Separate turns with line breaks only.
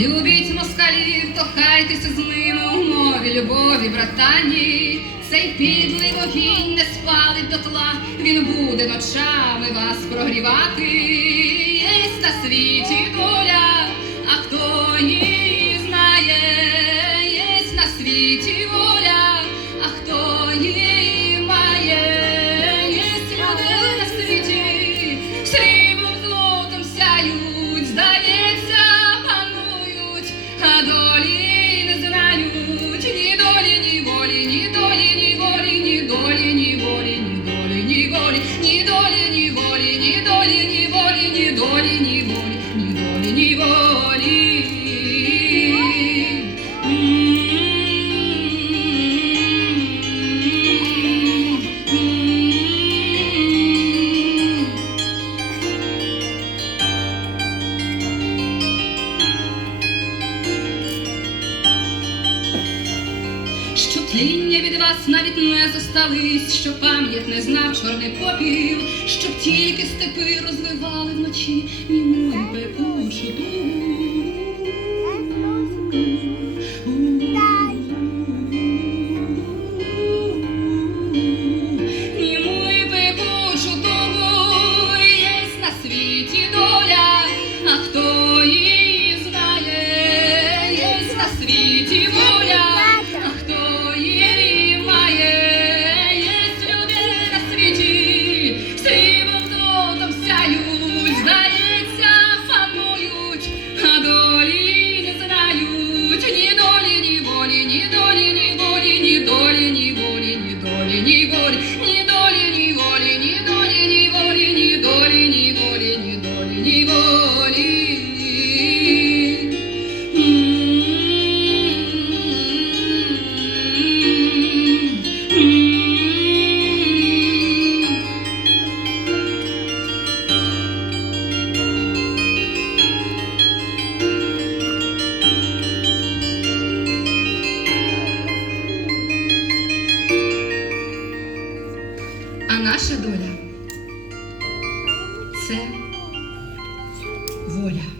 Любіть москалів, кохайтеся з ними у мові, любові, братані. Цей підлий вогінь не спалить дотла, він буде ночами вас прогрівати. Єсть на світі доля, а хто її знає, єсть на світі воля, а хто її має, єсть люди на світі, сріблом злотом сяють, здається, тління від вас навіть не зостались, що пам'ять не знав чорний попіл, щоб тільки степи розвивали вночі. І пекучу Німу наша доля це воля.